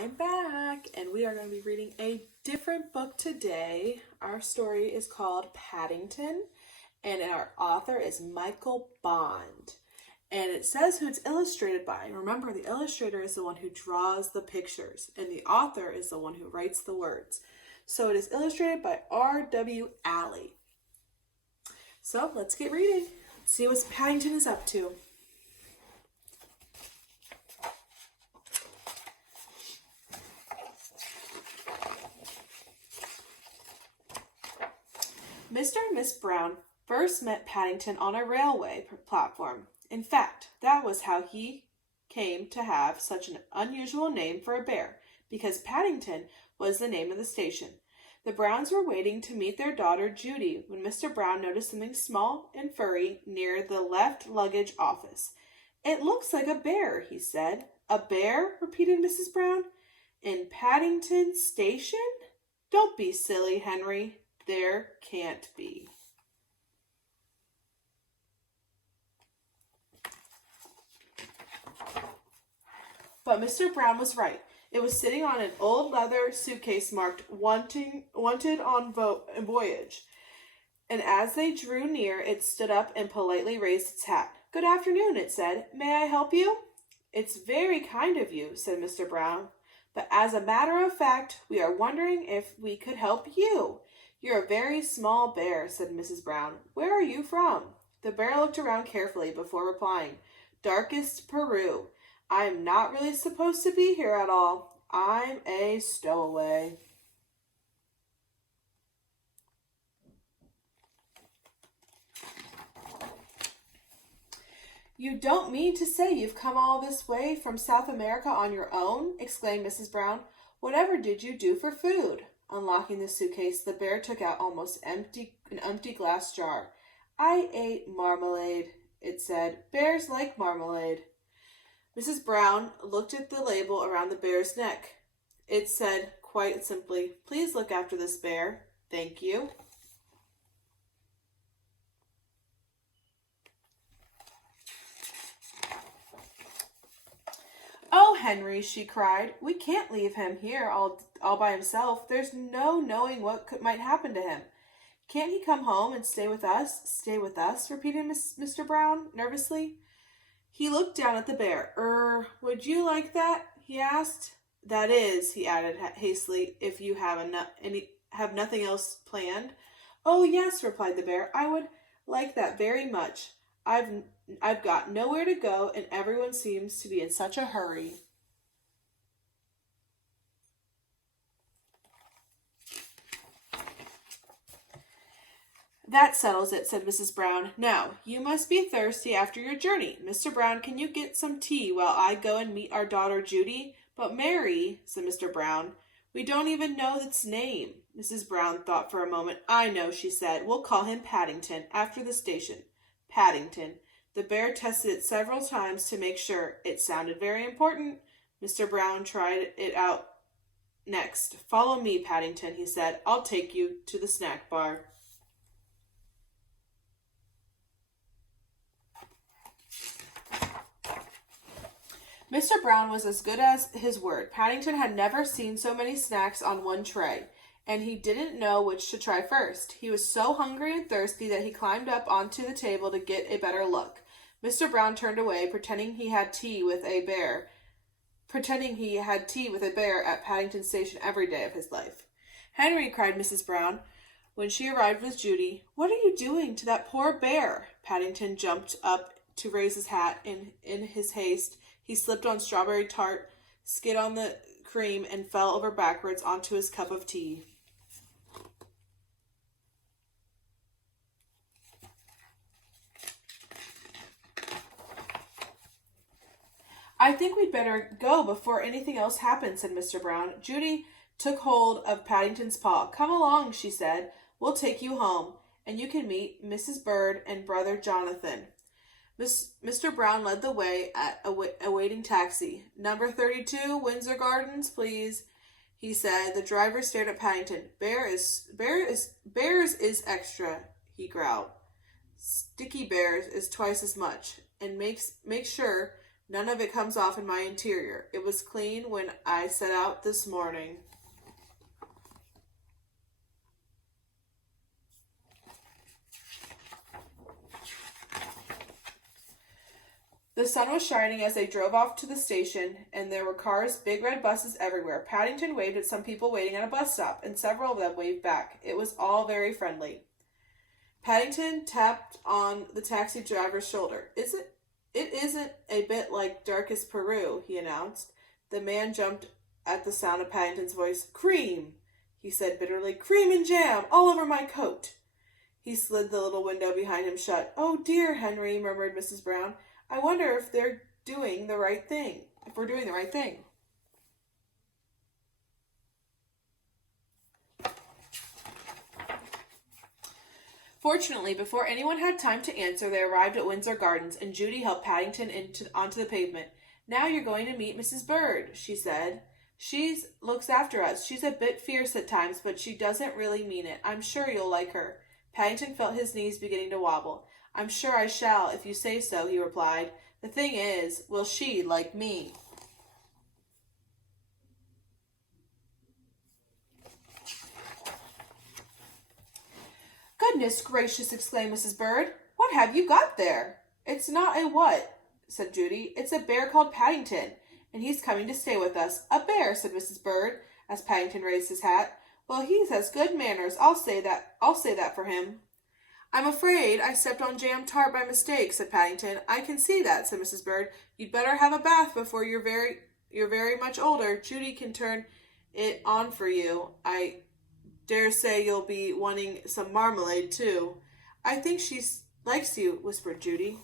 I'm back, and we are going to be reading a different book today. Our story is called Paddington, and our author is Michael Bond. And it says who it's illustrated by. Remember, the illustrator is the one who draws the pictures, and the author is the one who writes the words. So it is illustrated by R.W. Alley. So let's get reading. Let's see what Paddington is up to. Mr. and Miss Brown first met Paddington on a railway platform. In fact, that was how he came to have such an unusual name for a bear, because Paddington was the name of the station. The Browns were waiting to meet their daughter Judy when Mr. Brown noticed something small and furry near the left luggage office. "It looks like a bear," he said. "A bear?" repeated Mrs. Brown. "In Paddington Station? Don't be silly, Henry. There can't be." But Mr. Brown was right. It was sitting on an old leather suitcase marked "Wanted on Voyage." And as they drew near, it stood up and politely raised its hat. "Good afternoon," it said. "May I help you?" "It's very kind of you," said Mr. Brown. "But as a matter of fact, we are wondering if we could help you." "You're a very small bear," said Mrs. Brown. "Where are you from?" The bear looked around carefully before replying. "Darkest Peru. I'm not really supposed to be here at all. I'm a stowaway." "You don't mean to say you've come all this way from South America on your own?" exclaimed Mrs. Brown. "Whatever did you do for food?" Unlocking the suitcase, the bear took out an empty glass jar. "I ate marmalade," it said. "Bears like marmalade." Mrs. Brown looked at the label around the bear's neck. It said quite simply, "Please look after this bear. Thank you." "Oh, Henry," she cried, "we can't leave him here all by himself. There's no knowing what might happen to him." "Can't he come home and stay with us?" "Stay with us?" repeated Mr. Brown nervously. He looked down at the bear. Would you like that?" he asked. "That is," he added hastily, "if you have nothing else planned." "Oh, yes," replied the bear. "I would like that very much. I've got nowhere to go, and everyone seems to be in such a hurry." "That settles it," said Mrs. Brown. "Now, you must be thirsty after your journey. Mr. Brown, can you get some tea while I go and meet our daughter Judy?" "But Mary," said Mr. Brown, "we don't even know its name." Mrs. Brown thought for a moment. "I know," she said. "We'll call him Paddington, after the station. Paddington." The bear tested it several times to make sure. It sounded very important. Mr. Brown tried it out next. "Follow me, Paddington," he said. "I'll take you to the snack bar." Mr. Brown was as good as his word. Paddington had never seen so many snacks on one tray, and he didn't know which to try first. He was so hungry and thirsty that he climbed up onto the table to get a better look. Mr. Brown turned away, pretending he had tea with a bear at Paddington Station every day of his life. "Henry," cried Mrs. Brown, when she arrived with Judy, "what are you doing to that poor bear?" Paddington jumped up to raise his hat. In his haste, he slipped on strawberry tart, skid on the cream, and fell over backwards onto his cup of tea. "I think we'd better go before anything else happens," said Mr. Brown. Judy took hold of Paddington's paw. "Come along," she said. "We'll take you home, and you can meet Mrs. Bird and Brother Jonathan." Mr. Brown led the way at a waiting taxi. "Number 32, Windsor Gardens, please," he said. The driver stared at Paddington. Bears is extra," he growled. "Sticky Bears is twice as much, and make sure None of it comes off in my interior. It was clean when I set out this morning. The sun was shining as they drove off to the station, and there were cars, big red buses everywhere. Paddington waved at some people waiting at a bus stop, and several of them waved back. It was all very friendly. Paddington tapped on the taxi driver's shoulder. It isn't a bit like darkest Peru, he announced. The man jumped at the sound of Paddington's voice. Cream, he said bitterly. Cream and jam all over my coat. He slid the little window behind him shut. Oh dear, Henry, murmured Mrs. Brown. I wonder if they're doing the right thing. If we're doing the right thing. Fortunately, before anyone had time to answer, they arrived at Windsor Gardens, and Judy helped Paddington onto the pavement. Now you're going to meet Mrs. Bird, she said. She looks after us. She's a bit fierce at times, but she doesn't really mean it. I'm sure you'll like her. Paddington felt his knees beginning to wobble. I'm sure I shall, if you say so, he replied. The thing is, will she like me? Goodness gracious, exclaimed Mrs. Bird. What have you got there? It's not a what, said Judy. It's a bear called Paddington, and he's coming to stay with us. A bear, said Mrs. Bird, as Paddington raised his hat. Well, he has good manners. I'll say that for him. I'm afraid I stepped on jam tart by mistake, said Paddington. I can see that, said Mrs. Bird. You'd better have a bath before you're very much older. Judy can turn it on for you. I dare say you'll be wanting some marmalade, too. I think she likes you, whispered Judy.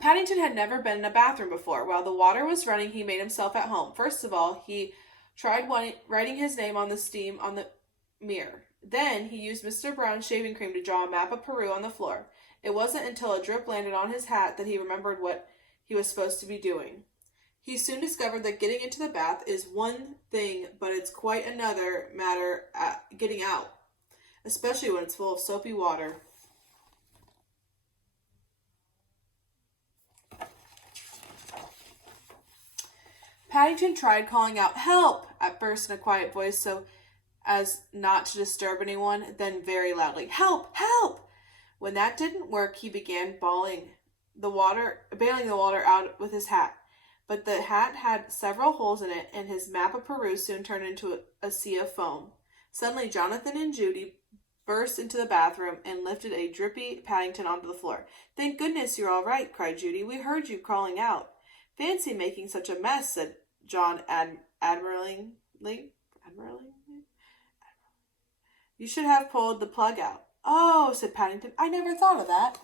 Paddington had never been in a bathroom before. While the water was running, he made himself at home. First of all, he tried writing his name on the steam on the mirror. Then he used Mr. Brown's shaving cream to draw a map of Peru on the floor. It wasn't until a drip landed on his hat that he remembered what he was supposed to be doing. He soon discovered that getting into the bath is one thing, but it's quite another matter getting out, especially when it's full of soapy water. Paddington tried calling out, "Help!" at first in a quiet voice so as not to disturb anyone, then very loudly, "Help! Help!" When that didn't work, he began bailing the water out with his hat. But the hat had several holes in it, and his map of Peru soon turned into a sea of foam. Suddenly, Jonathan and Judy burst into the bathroom and lifted a drippy Paddington onto the floor. "Thank goodness you're all right," cried Judy. "We heard you crawling out." "Fancy making such a mess," said John admiringly. "You should have pulled the plug out." "Oh," said Paddington, "I never thought of that."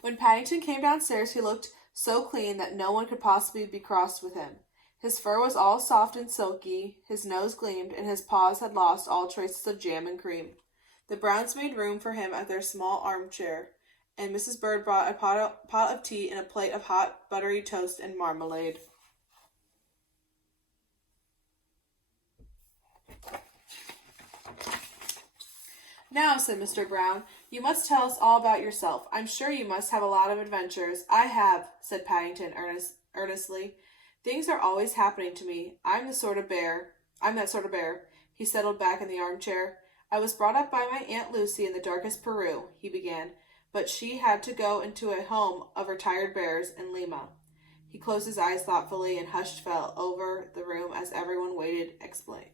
When Paddington came downstairs, he looked so clean that no one could possibly be cross with him. His fur was all soft and silky, his nose gleamed, and his paws had lost all traces of jam and cream. The Browns made room for him at their small armchair, and Mrs. Bird brought a pot of tea and a plate of hot, buttery toast and marmalade. "Now," said Mr. Brown, "you must tell us all about yourself. I'm sure you must have a lot of adventures." "I have," said Paddington earnestly. "Things are always happening to me. I'm that sort of bear." He settled back in the armchair. "I was brought up by my Aunt Lucy in the darkest Peru," he began, "but she had to go into a home of retired bears in Lima." He closed his eyes thoughtfully, and hush fell over the room as everyone waited expectantly.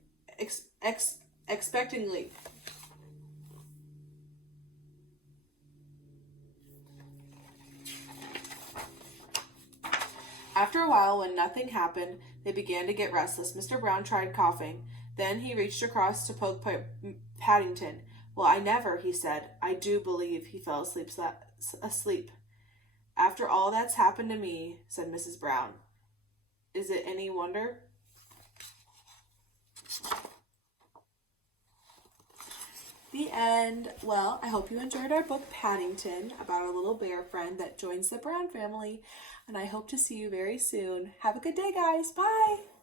After a while, when nothing happened, they began to get restless. Mr. Brown tried coughing. Then he reached across to poke Paddington. "Well, I never," he said. "I do believe he fell asleep." "After all that's happened to me," said Mrs. Brown. "Is it any wonder?" The end. Well, I hope you enjoyed our book, Paddington, about our little bear friend that joins the Brown family. and I hope to see you very soon. Have a good day, guys. Bye!